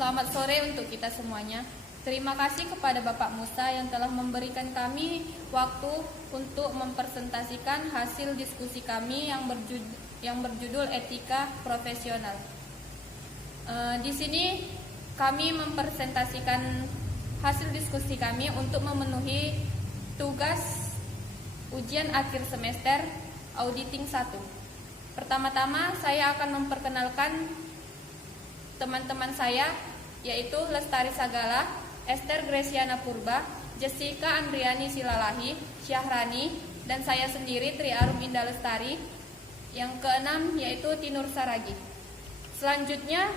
Selamat sore untuk kita semuanya. Terima kasih kepada Bapak Musa yang telah memberikan kami waktu untuk mempresentasikan hasil diskusi kami yang berjudul etika profesional. Di sini kami mempresentasikan hasil diskusi kami untuk memenuhi tugas ujian akhir semester auditing 1. Pertama-tama saya akan memperkenalkan teman-teman saya, yaitu Lestari Sagala, Esther Gresiana Purba, Jessica Andriani Silalahi, Syahrani, dan saya sendiri Tri Arum Indah Lestari. Yang keenam yaitu Tinur Saragi. Selanjutnya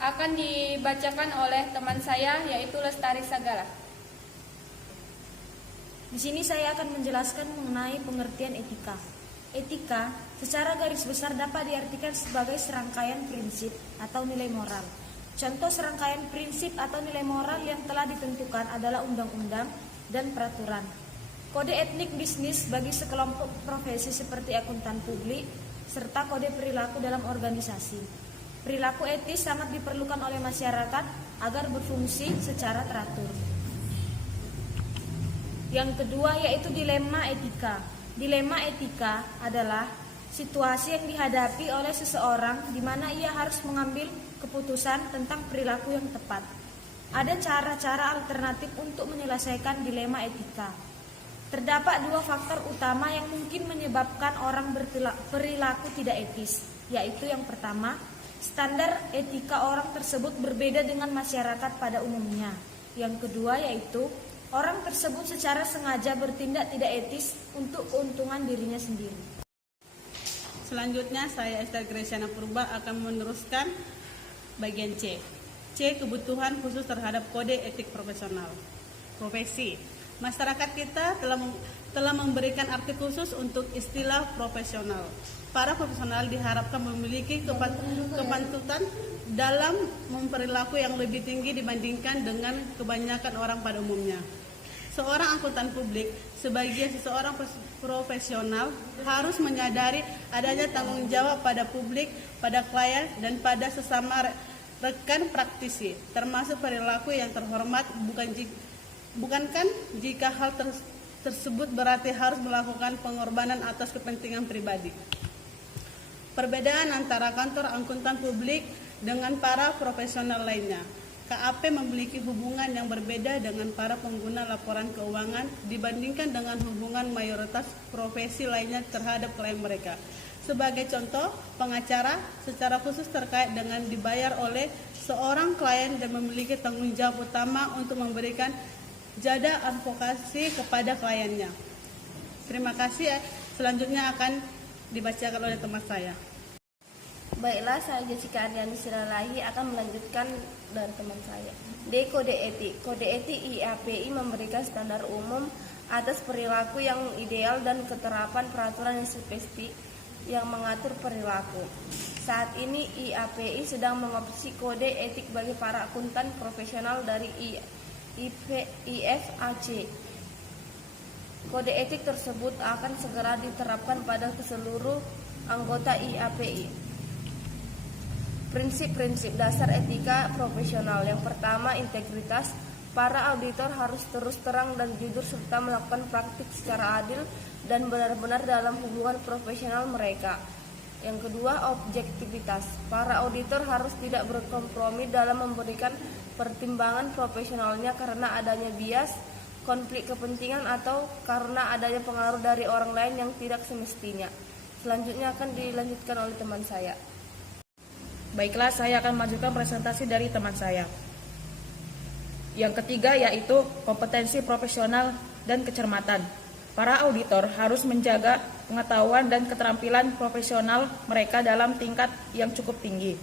akan dibacakan oleh teman saya, yaitu Lestari Sagala. Di sini saya akan menjelaskan mengenai pengertian etika. Etika secara garis besar dapat diartikan sebagai serangkaian prinsip atau nilai moral. Contoh serangkaian prinsip atau nilai moral yang telah ditentukan adalah undang-undang dan peraturan. Kode etik bisnis bagi sekelompok profesi seperti akuntan publik, serta kode perilaku dalam organisasi. Perilaku etis sangat diperlukan oleh masyarakat agar berfungsi secara teratur. Yang kedua yaitu dilema etika. Dilema etika adalah situasi yang dihadapi oleh seseorang di mana ia harus mengambil keputusan tentang perilaku yang tepat. Ada cara-cara alternatif untuk menyelesaikan dilema etika. Terdapat dua faktor utama yang mungkin menyebabkan orang berperilaku tidak etis, yaitu yang pertama, standar etika orang tersebut berbeda dengan masyarakat pada umumnya. Yang kedua yaitu orang tersebut secara sengaja bertindak tidak etis untuk keuntungan dirinya sendiri. Selanjutnya saya Esther Gresiana Purba akan meneruskan bagian C. C. Kebutuhan khusus terhadap kode etik profesional. Profesi. Masyarakat kita telah memberikan arti khusus untuk istilah profesional. Para profesional diharapkan memiliki kepatutan dalam memperilaku yang lebih tinggi dibandingkan dengan kebanyakan orang pada umumnya. Seorang akuntan publik sebagai seseorang profesional harus menyadari adanya tanggung jawab pada publik, pada klien, dan pada sesama rekan praktisi, termasuk perilaku yang terhormat, bukankan jika hal tersebut berarti harus melakukan pengorbanan atas kepentingan pribadi. Perbedaan antara kantor akuntan publik dengan para profesional lainnya. KAP memiliki hubungan yang berbeda dengan para pengguna laporan keuangan dibandingkan dengan hubungan mayoritas profesi lainnya terhadap klien mereka. Sebagai contoh, pengacara secara khusus terkait dengan dibayar oleh seorang klien dan memiliki tanggung jawab utama untuk memberikan jasa advokasi kepada kliennya. Terima kasih. Selanjutnya akan dibacakan oleh teman saya. Baiklah, saya Jessica Andriani Silalahi akan melanjutkan dari teman saya. D. Kode etik. Kode etik IAPI memberikan standar umum atas perilaku yang ideal dan keterapan peraturan yang spesifik yang mengatur perilaku. Saat ini IAPI sedang mengadopsi kode etik bagi para akuntan profesional dari IFAC. Kode etik tersebut akan segera diterapkan pada seluruh anggota IAPI. Prinsip-prinsip dasar etika profesional. Yang pertama, integritas. Para auditor harus terus terang dan jujur serta melakukan praktik secara adil dan benar-benar dalam hubungan profesional mereka. Yang kedua, objektivitas. Para auditor harus tidak berkompromi dalam memberikan pertimbangan profesionalnya karena adanya bias, konflik kepentingan, atau karena adanya pengaruh dari orang lain yang tidak semestinya. Selanjutnya akan dilanjutkan oleh teman saya. Baiklah, saya akan mengajukan presentasi dari teman saya. Yang ketiga yaitu kompetensi profesional dan kecermatan. Para auditor harus menjaga pengetahuan dan keterampilan profesional mereka dalam tingkat yang cukup tinggi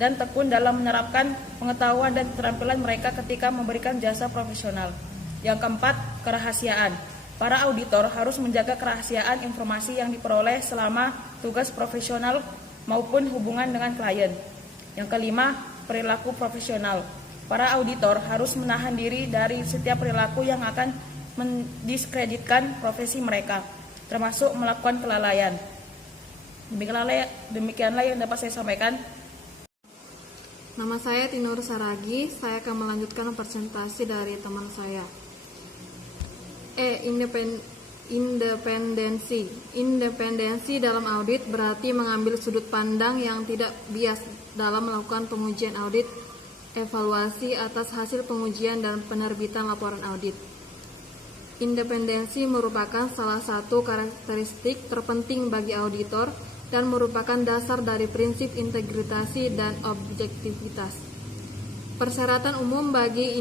dan tekun dalam menerapkan pengetahuan dan keterampilan mereka ketika memberikan jasa profesional. Yang keempat, kerahasiaan. Para auditor harus menjaga kerahasiaan informasi yang diperoleh selama tugas profesional maupun hubungan dengan klien. Yang kelima, perilaku profesional. Para auditor harus menahan diri dari setiap perilaku yang akan mendiskreditkan profesi mereka, termasuk melakukan kelalaian. Demikianlah yang dapat saya sampaikan. Nama saya Tinur Saragi, saya akan melanjutkan presentasi dari teman saya. Independensi. Independensi dalam audit berarti mengambil sudut pandang yang tidak bias dalam melakukan pengujian audit, evaluasi atas hasil pengujian dan penerbitan laporan audit. Independensi merupakan salah satu karakteristik terpenting bagi auditor dan merupakan dasar dari prinsip integritas dan objektivitas. Persyaratan umum bagi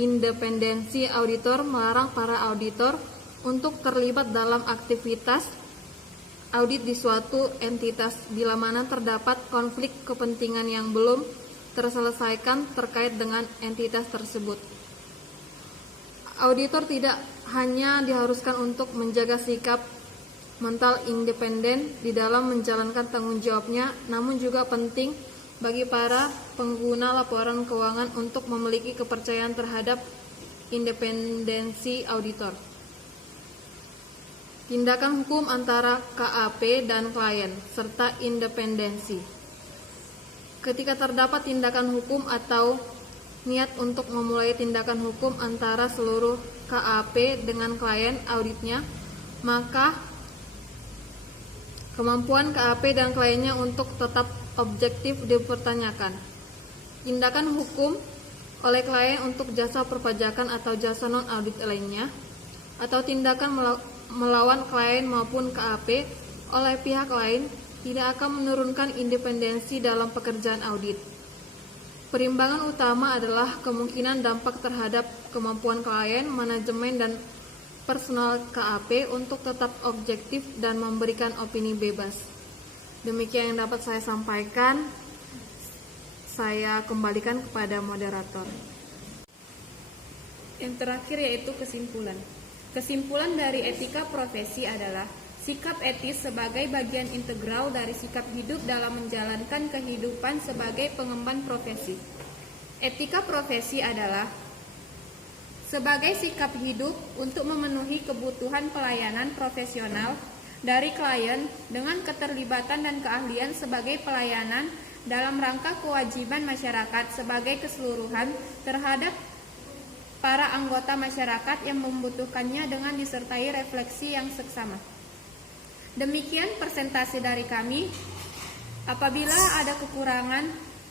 independensi auditor melarang para auditor untuk terlibat dalam aktivitas audit di suatu entitas bila mana terdapat konflik kepentingan yang belum terselesaikan terkait dengan entitas tersebut. Auditor tidak hanya diharuskan untuk menjaga sikap mental independen di dalam menjalankan tanggung jawabnya, namun juga penting bagi para pengguna laporan keuangan untuk memiliki kepercayaan terhadap independensi auditor. Tindakan hukum antara KAP dan klien, serta independensi. Ketika terdapat tindakan hukum atau niat untuk memulai tindakan hukum antara seluruh KAP dengan klien auditnya, maka kemampuan KAP dan kliennya untuk tetap objektif dipertanyakan. Tindakan hukum oleh klien untuk jasa perpajakan atau jasa non-audit lainnya, atau tindakan melawan klien maupun KAP oleh pihak lain tidak akan menurunkan independensi dalam pekerjaan audit. Perimbangan utama adalah kemungkinan dampak terhadap kemampuan klien, manajemen, dan personal KAP untuk tetap objektif dan memberikan opini bebas. Demikian yang dapat saya sampaikan. Saya kembalikan kepada moderator. Yang terakhir yaitu kesimpulan. Kesimpulan dari etika profesi adalah sikap etis sebagai bagian integral dari sikap hidup dalam menjalankan kehidupan sebagai pengemban profesi. Etika profesi adalah sebagai sikap hidup untuk memenuhi kebutuhan pelayanan profesional dari klien dengan keterlibatan dan keahlian sebagai pelayanan dalam rangka kewajiban masyarakat sebagai keseluruhan terhadap para anggota masyarakat yang membutuhkannya dengan disertai refleksi yang seksama. Demikian presentasi dari kami. Apabila ada kekurangan,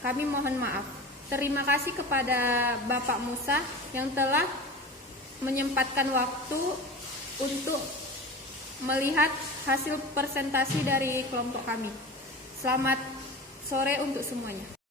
kami mohon maaf. Terima kasih kepada Bapak Musa yang telah menyempatkan waktu untuk melihat hasil presentasi dari kelompok kami. Selamat sore untuk semuanya.